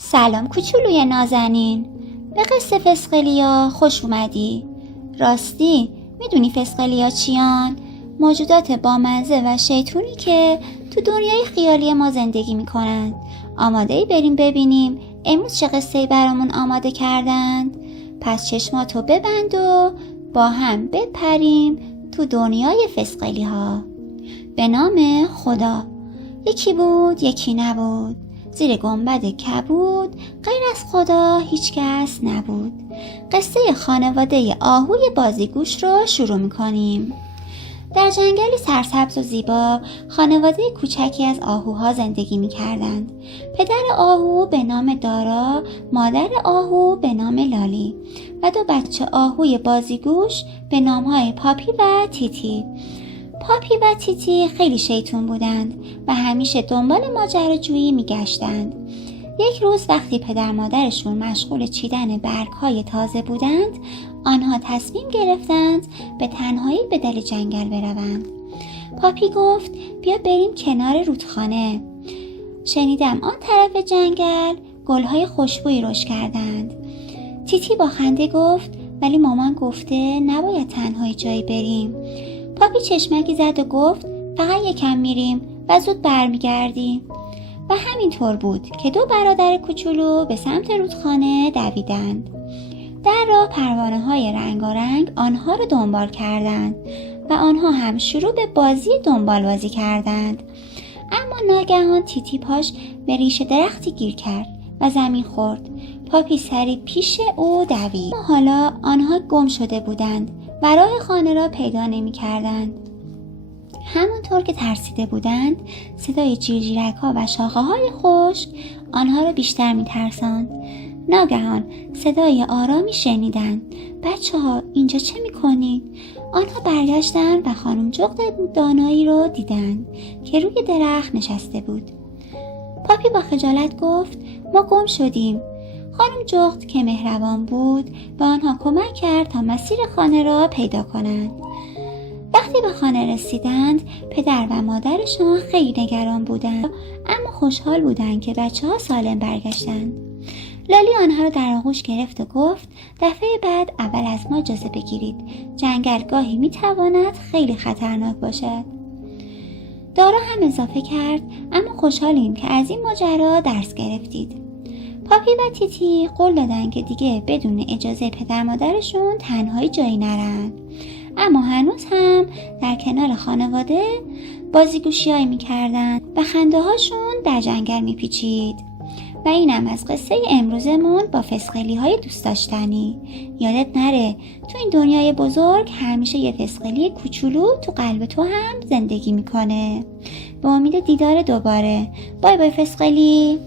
سلام کوچولوی نازنین، به قصه فسقلیا خوش اومدی. راستی میدونی فسقلیا چیان؟ موجودات بامزه و شیطونی که تو دنیای خیالی ما زندگی میکنن. آماده ای بریم ببینیم امروز چه قصه‌ای برامون آماده کردند؟ پس چشماتو ببند و با هم بپریم تو دنیای فسقلی ها. به نام خدا. یکی بود یکی نبود، زیر گنبد کبود غیر از خدا هیچ کس نبود. قصه خانواده آهوی بازیگوش رو شروع میکنیم. در جنگلی سرسبز و زیبا خانواده کوچکی از آهوها زندگی میکردند. پدر آهو به نام دارا، مادر آهو به نام لالی و دو بچه آهوی بازیگوش به نامهای پاپی و تیتی. پاپی و تیتی خیلی شیطون بودند و همیشه دنبال ماجراجویی میگشتند. یک روز وقتی پدر مادرشون مشغول چیدن برگ‌های تازه بودند، آنها تصمیم گرفتند به تنهایی به دل جنگل بروند. پاپی گفت بیا بریم کنار رودخانه. شنیدم آن طرف جنگل گل‌های خوشبویی رشد کردند. تیتی با خنده گفت ولی مامان گفته نباید تنهایی جایی بریم. پاپی چشمکی زد و گفت فقط یکم میریم و زود برمیگردیم. و همینطور بود که دو برادر کوچولو به سمت رودخانه دویدند. در راه پروانه‌های رنگارنگ آنها را دنبال کردند و آنها هم شروع به بازی دنبال بازی کردند. اما ناگهان تیتی پاش به ریشه درختی گیر کرد و زمین خورد. پاپی سریع پیش او دوید. حالا آنها گم شده بودند و راه خانه را پیدا نمی کردند. همانطور که ترسیده بودند صدای جیرجیرک ها و شاخه های خشک آنها را بیشتر می ترساند. ناگهان صدای آرامی شنیدند. بچه ها اینجا چه می کنید؟ آنها برگشتند و خانم جغد دانایی را دیدند که روی درخت نشسته بود. پاپی با خجالت گفت ما گم شدیم. خانم جغد که مهربان بود به آنها کمک کرد تا مسیر خانه را پیدا کنند. وقتی به خانه رسیدند پدر و مادرشان خیلی نگران بودند اما خوشحال بودند که بچه‌ها سالم برگشتند. لالی آنها را در آغوش گرفت و گفت دفعه بعد اول از ما اجازه بگیرید. جنگل گاهی میتواند خیلی خطرناک باشد. دارا هم اضافه کرد اما خوشحالیم که از این ماجرا درس گرفتید. پاپی و تیتی قول دادن که دیگه بدون اجازه پدر مادرشون تنهایی جایی نرن. اما هنوز هم در کنار خانواده بازیگوشی‌هایی می‌کردن و خنده هاشون در جنگل می‌پیچید. و اینم از قصه امروزمون با فسقلی‌های دوست داشتنی. یادت نره تو این دنیای بزرگ همیشه یه فسقلی کوچولو تو قلب تو هم زندگی می‌کنه. به امید دیدار دوباره. بای بای فسقلی.